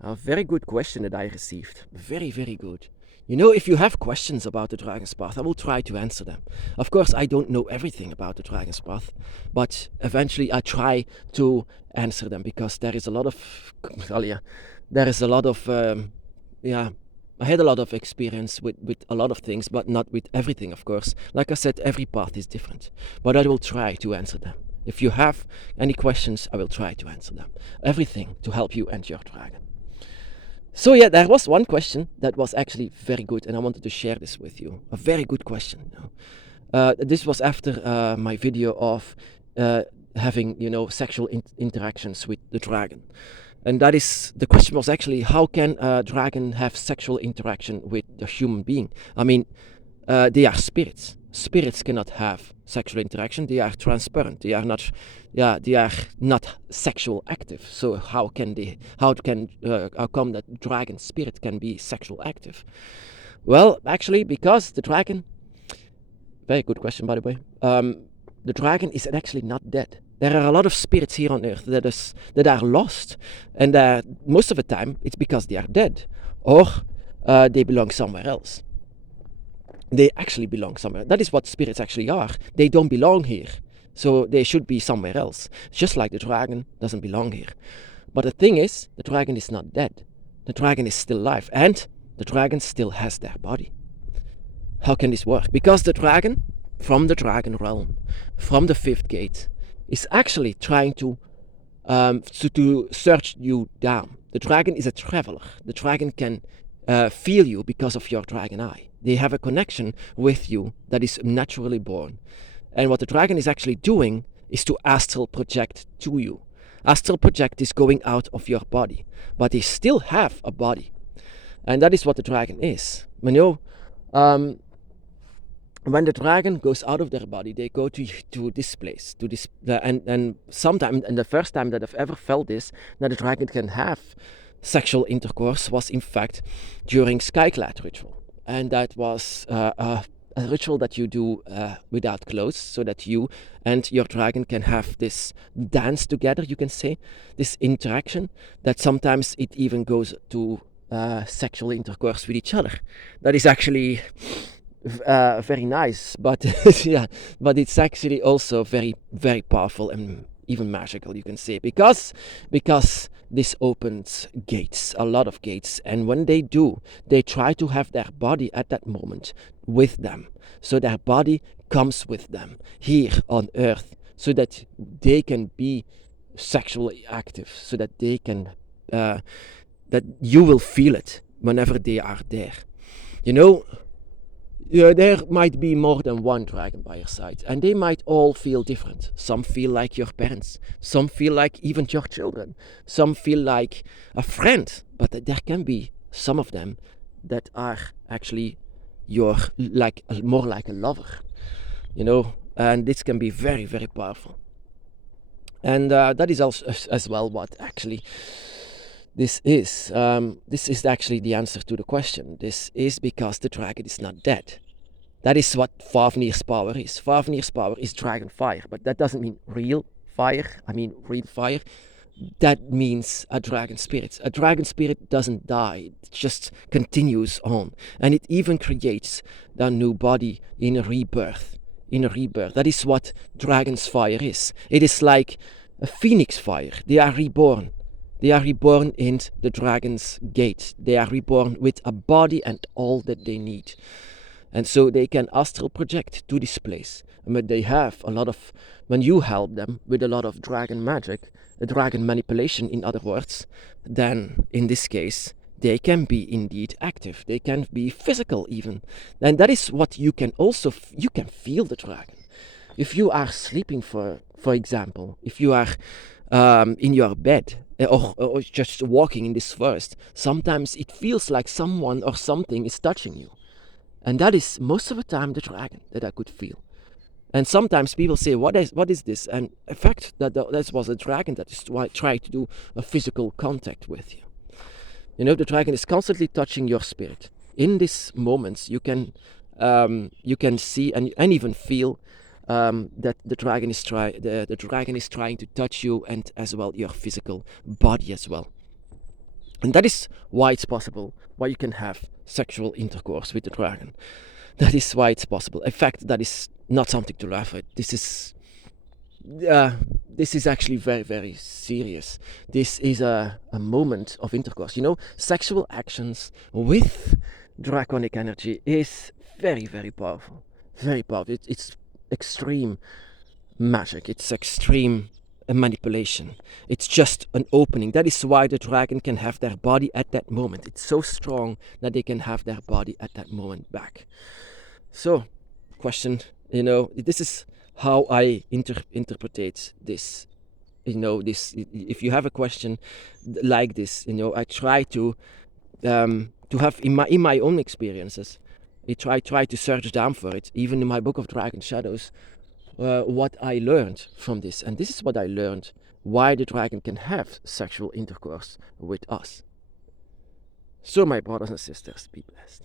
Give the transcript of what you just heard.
A very good question that I received. Very, very good. You know, if you have questions about the Dragon's Path, I will try to answer them. Of course, I don't know everything about the Dragon's Path, but eventually I try to answer them because there is a lot of, well, yeah, there is a lot of, yeah, I had a lot of experience with a lot of things, but not with everything, of course. Like I said, every path is different, but I will try to answer them. If you have any questions, I will try to answer them. Everything to help you and your dragon. So yeah, there was one question that was actually very good, and I wanted to share this with you. A very good question. This was after my video of having, sexual interactions with the dragon, and that is the question was actually how can a dragon have sexual interaction with a human being? I mean, they are spirits. Spirits cannot have sexual interaction. They are transparent. They are not, they are not sexual active. So how come that dragon spirit can be sexual active? Well, actually, because the dragon, very good question by the way. The dragon is actually not dead. There are a lot of spirits here on Earth that are lost, and most of the time it's because they are dead, or they belong somewhere else. They actually belong somewhere. That is what spirits actually are. They don't belong here, so they should be somewhere else. Just like the dragon doesn't belong here. But the thing is, the dragon is not dead. The dragon is still alive, and the dragon still has their body. How can this work? Because the dragon, from the dragon realm, from the fifth gate, is actually trying to search you down. The dragon is a traveler. The dragon can feel you because of your dragon eye. They have a connection with you that is naturally born. And what the dragon is actually doing is to astral project to you. Astral project is going out of your body, but they still have a body. And that is what the dragon is. When the dragon goes out of their body, they go to this place, and sometime, and the first time that I've ever felt this, that the dragon can have sexual intercourse was in fact during Skyclad ritual. And that was a ritual that you do without clothes, so that you and your dragon can have this dance together, you can say, this interaction, that sometimes it even goes to sexual intercourse with each other. That is actually very nice, but yeah, but it's actually also very, very powerful and even magical, you can say, because this opens gates, a lot of gates, and when they do, they try to have their body at that moment with them, so their body comes with them here on Earth, so that they can be sexually active, so that they can that you will feel it whenever they are there. There might be more than one dragon by your side, and they might all feel different. Some feel like your parents, some feel like even your children, some feel like a friend, but there can be some of them that are actually more like a lover, and this can be very, very powerful. And that is also as well what actually this is actually the answer to the question. This is because the dragon is not dead. That is what Fafnir's power is. Fafnir's power is dragon fire, but that doesn't mean real fire. I mean real fire. That means a dragon spirit. A dragon spirit doesn't die. It just continues on. And it even creates a new body in a rebirth. That is what dragon's fire is. It is like a phoenix fire. They are reborn. They are reborn in the dragon's gate. They are reborn with a body and all that they need. And so they can astral project to this place. And when you help them with a lot of dragon magic, the dragon manipulation in other words, then in this case, they can be indeed active. They can be physical even. And that is what you can also, you can feel the dragon. If you are sleeping, for example, if you are in your bed, or just walking in this forest, sometimes it feels like someone or something is touching you. And that is most of the time the dragon that I could feel. And sometimes people say, what is this? And in fact, that was a dragon that is trying to do a physical contact with you. The dragon is constantly touching your spirit. In these moments, you can see and even feel that the dragon is trying to touch you, and as well your physical body as well. And that is why it's possible, why you can have sexual intercourse with the dragon. That is why it's possible. In fact, that is not something to laugh at. This is actually very, very serious. This is a moment of intercourse. You know, sexual actions with draconic energy is very, very powerful. Very powerful. It's extreme magic. It's extreme manipulation. It's just an opening. That is why the dragon can have their body at that moment. It's so strong that they can have their body at that moment back. So, question, this is how I interpret this. If you have a question like this, I try to have in my own experiences. I try to search down for it, even in my book of Dragon Shadows, what I learned from this. And this is what I learned, why the dragon can have sexual intercourse with us. So my brothers and sisters, be blessed.